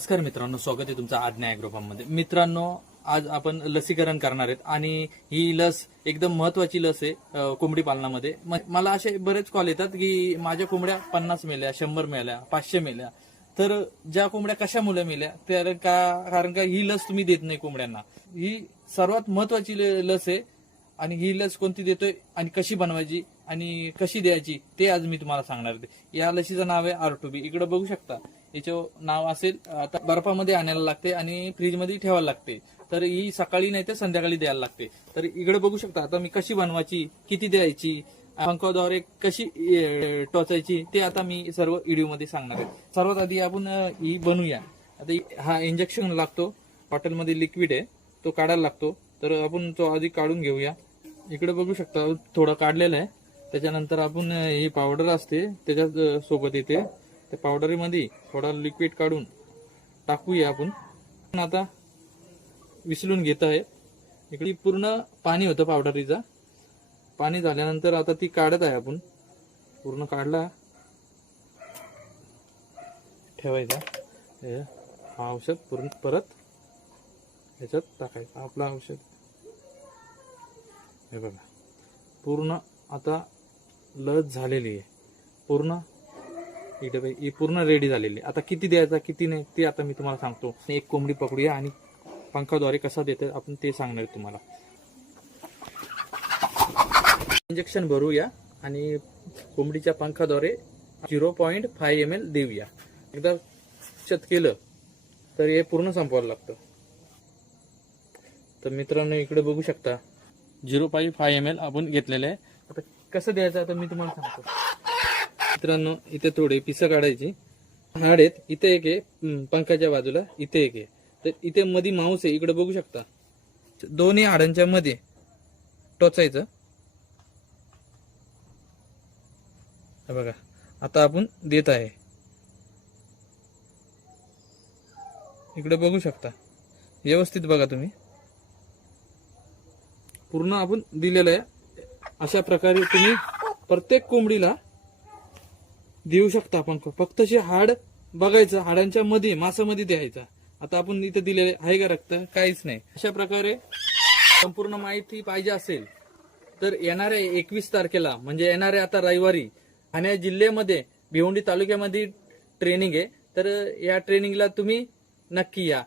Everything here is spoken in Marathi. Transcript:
नमस्कार मित्रांनो, स्वागत आहे तुमचं आज्ञा ॲग्रो फार्ममध्ये. मित्रांनो, आज आपण लसीकरण करणार आहेत आणि ही लस एकदम महत्वाची लस आहे कोंबडी पालनामध्ये. मला असे बरेच कॉल येतात की माझ्या कोंबड्या 50 मेल्या, 100 मेल्या, 500 मेल्या. तर ज्या कोंबड्या कशामुळे मेल्या कारण का ही लस तुम्ही देत नाही कोंबड्यांना. ही सर्वात महत्वाची लस आहे आणि ही लस कोणती देतोय आणि कशी बनवायची आणि कशी द्यायची ते आज मी तुम्हाला सांगणार आहे. या लसीचं नाव आहे R2B. इकडे बघू शकता, याचं नाव असेल. आता बर्फामध्ये आणायला लागते आणि फ्रीजमध्ये ठेवायला लागते. तर ही सकाळी नाही तर संध्याकाळी द्यायला लागते. तर इकडे बघू शकता आता मी कशी बनवायची, किती द्यायची, पंखाद्वारे कशी टोचायची ते आता मी सर्व व्हिडिओमध्ये सांगणार आहे. सर्वात आधी आपण ही बनवूया. आता हा इंजेक्शन लागतो, बॉटलमध्ये लिक्विड आहे, तो काढायला लागतो. तर आपण तो आधी काढून घेऊया. इकडे बघू शकता थोडं काढलेलं आहे. त्याच्यानंतर आपण ही पावडर असते त्याच्यात सोबत येते. त्या पावडरीमध्ये थोडा लिक्विड काढून टाकूया आपण. आता विसलून घेत आहे. इकडे पूर्ण पाणी होतं पावडरीचा. पाणी झाल्यानंतर आता ती काढत आहे आपण. पूर्ण काढला ठेवायचा. हा औषध पूर्ण परत ह्याच्यात टाकायचं आपलं औषध. हे बघा पूर्ण आता लस झालेली आहे. पूर्ण ही पूर्ण रेडी झालेली. आता किती द्यायचा किती नाही ते आता मी तुम्हाला सांगतो. एक कोंबडी पकडूया आणि पंखाद्वारे कसा देतं आपण ते सांगणार तुम्हाला. इंजेक्शन भरूया आणि कोंबडीच्या पंखाद्वारे 0.5 ml देऊया. एकदा चत केलं तर हे पूर्ण संपवायला लागतं. तर मित्रांनो इकडे बघू शकता 0.5 ml आपण घेतलेलं आहे. आता कसं द्यायचं आता मी तुम्हाला सांगतो. मित्रांनो इथे थोडे पिसं काढायची. हाड आहेत, इथे एक आहे पंखाच्या बाजूला, इथे एक आहे. तर इथे मध्ये मांस आहे, इकडे बघू शकता. दोन्ही हाडांच्या मध्ये टोचायचं. बघा आता आपण देत आहे. इकडे बघू शकता, व्यवस्थित बघा तुम्ही. पूर्ण आपण दिलेलं आहे. अशा प्रकारे तुम्ही प्रत्येक कोंबडीला देऊ शकता. आपण फक्त जे हाड बघायचं, हाडांच्या मध्ये मांसामध्ये द्यायचा. आता आपण इथे दिलेले आहे का रक्त, काहीच नाही. अशा प्रकारे संपूर्ण माहिती पाहिजे असेल तर येणाऱ्या 21 तारखेला म्हणजे येणाऱ्या आता रविवारी ठाणे जिल्ह्यामध्ये भिवंडी तालुक्यामध्ये ट्रेनिंग आहे. तर या ट्रेनिंगला तुम्ही नक्की या.